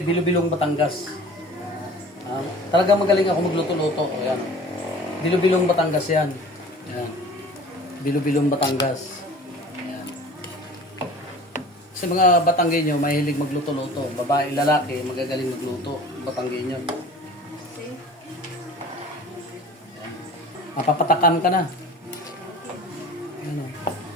Bilo-bilong Batangas. Talagang magaling ako magluto-luto. Ayan. Bilo-bilong Batangas yan. Ayan. Bilo-bilong Batangas. Ayan. Kasi mga Batanggenyo, mahilig magluto-luto. Babae, lalaki, magagaling magluto. Batanggenyo. Ayan. Mapapatakan ka na. Ayan o.